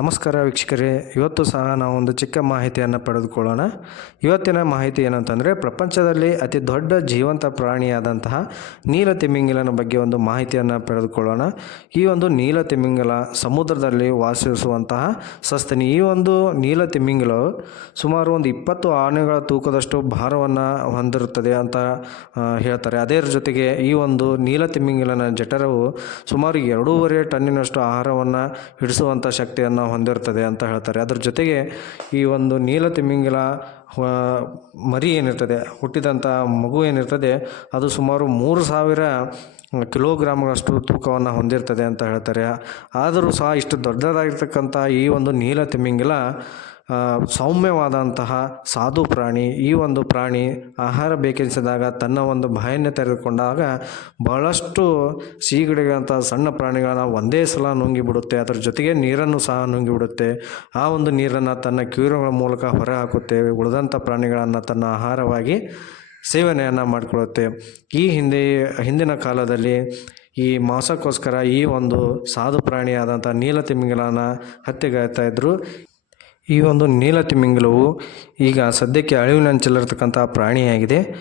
ನಮಸ್ಕಾರ ವೀಕ್ಷಕರೇ. ಇವತ್ತು ಸಹ ನಾವು ಒಂದು ಚಿಕ್ಕ ಮಾಹಿತಿಯನ್ನು ಪಡೆದುಕೊಳ್ಳೋಣ. ಇವತ್ತಿನ ಮಾಹಿತಿ ಏನಂತಂದರೆ, ಪ್ರಪಂಚದಲ್ಲಿ ಅತಿ ದೊಡ್ಡ ಜೀವಂತ ಪ್ರಾಣಿಯಾದಂತಹ ನೀಲ ತಿಮಿಂಗಿಲನ ಬಗ್ಗೆ ಒಂದು ಮಾಹಿತಿಯನ್ನು ಪಡೆದುಕೊಳ್ಳೋಣ. ಈ ಒಂದು ನೀಲ ತಿಮಿಂಗಲ ಸಮುದ್ರದಲ್ಲಿ ವಾಸಿಸುವಂತಹ ಸಸ್ತನಿ, ಈ ಒಂದು ನೀಲ ತಿಮಿಂಗಲ ಸುಮಾರು ಒಂದು ಇಪ್ಪತ್ತು ಆನೆಗಳ ತೂಕದಷ್ಟು ಭಾರವನ್ನು ಹೊಂದಿರುತ್ತದೆ ಅಂತ ಹೇಳ್ತಾರೆ. ಅದೇ ಜೊತೆಗೆ ಈ ಒಂದು ನೀಲ ತಿಮಿಂಗಲನ ಜಠರವು ಸುಮಾರು ಎರಡೂವರೆ ಟನ್ನಿನಷ್ಟು ಆಹಾರವನ್ನು ಹಿಡಿಸುವಂಥ ಶಕ್ತಿಯನ್ನು ಹೊಂದಿರ್ತದೆ ಅಂತ ಹೇಳ್ತಾರೆ. ಅದ್ರ ಜೊತೆಗೆ ಈ ಒಂದು ನೀಲ ತಿಮ್ಮಿಂಗಿಲ ಮರಿ ಏನಿರ್ತದೆ ಹುಟ್ಟಿದಂಥ ಮಗು ಏನಿರ್ತದೆ ಅದು ಸುಮಾರು ಮೂರು ಸಾವಿರ ಕಿಲೋಗ್ರಾಮ್ಗಳಷ್ಟು ತೂಕವನ್ನು ಹೊಂದಿರ್ತದೆ ಅಂತ ಹೇಳ್ತಾರೆ. ಆದರೂ ಸಹ ಇಷ್ಟು ದೊಡ್ಡದಾಗಿರ್ತಕ್ಕಂಥ ಈ ಒಂದು ನೀಲ ತಿಮಿಂಗಿಲ ಆ, ಸೌಮ್ಯವಾದಂತಹ ಸಾಧು ಪ್ರಾಣಿ, ಈ ಒಂದು ಪ್ರಾಣಿ ಆಹಾರ ಬೇಕೆನಿಸಿದಾಗ ತನ್ನ ಒಂದು ಬಾಯನ್ನು ತೆರೆದುಕೊಂಡಾಗ ಬಹಳಷ್ಟು ಸೀಗಡಿಗಳಂಥ ಸಣ್ಣ ಪ್ರಾಣಿಗಳನ್ನ ಒಂದೇ ಸಲ ನುಂಗಿಬಿಡುತ್ತೆ. ಅದರ ಜೊತೆಗೆ ನೀರನ್ನು ಸಹ ನುಂಗಿಬಿಡುತ್ತೆ. ಆ ಒಂದು ನೀರನ್ನು ತನ್ನ ಕ್ಯೂರಗಳ ಮೂಲಕ ಹೊರ ಹಾಕುತ್ತೆ ಉಳಿದಂಥ ಪ್ರಾಣಿಗಳನ್ನು ತನ್ನ ಆಹಾರವಾಗಿ ಸೇವನೆಯನ್ನು ಮಾಡಿಕೊಳ್ಳುತ್ತೆ. ಈ ಹಿಂದೆ, ಹಿಂದಿನ ಕಾಲದಲ್ಲಿ ಈ ಮಾಂಸಕ್ಕೋಸ್ಕರ ಈ ಒಂದು ಸಾಧು ಪ್ರಾಣಿಯಾದಂಥ ನೀಲ ತಿಮಿಂಗಲನ ಹತ್ಯೆಗಾಯ್ತಾ ಇದ್ದರು ಈ ಒಂದು ನೀಲ ತಿಮಿಂಗಲವು ಈಗ ಸದ್ಯಕ್ಕೆ ಅಳಿವಿನಂಚಲ್ಲಿರ್ತಕ್ಕಂಥ ಪ್ರಾಣಿಯಾಗಿದೆ.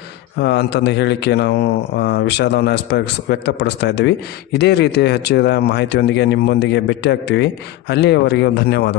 ಅಂತಂದು ಹೇಳಿಕೆ ನಾವು ವಿಷಾದವನ್ನು ವ್ಯಕ್ತ- ವ್ಯಕ್ತಪಡಿಸ್ತಾ ಇದ್ದೀವಿ. ಇದೇ ರೀತಿ ಹೆಚ್ಚಿದ ಮಾಹಿತಿಯೊಂದಿಗೆ ನಿಮ್ಮೊಂದಿಗೆ ಭೇಟಿ ಆಗ್ತೀವಿ ಅಲ್ಲಿಯವರೆಗೂ ಧನ್ಯವಾದಗಳು.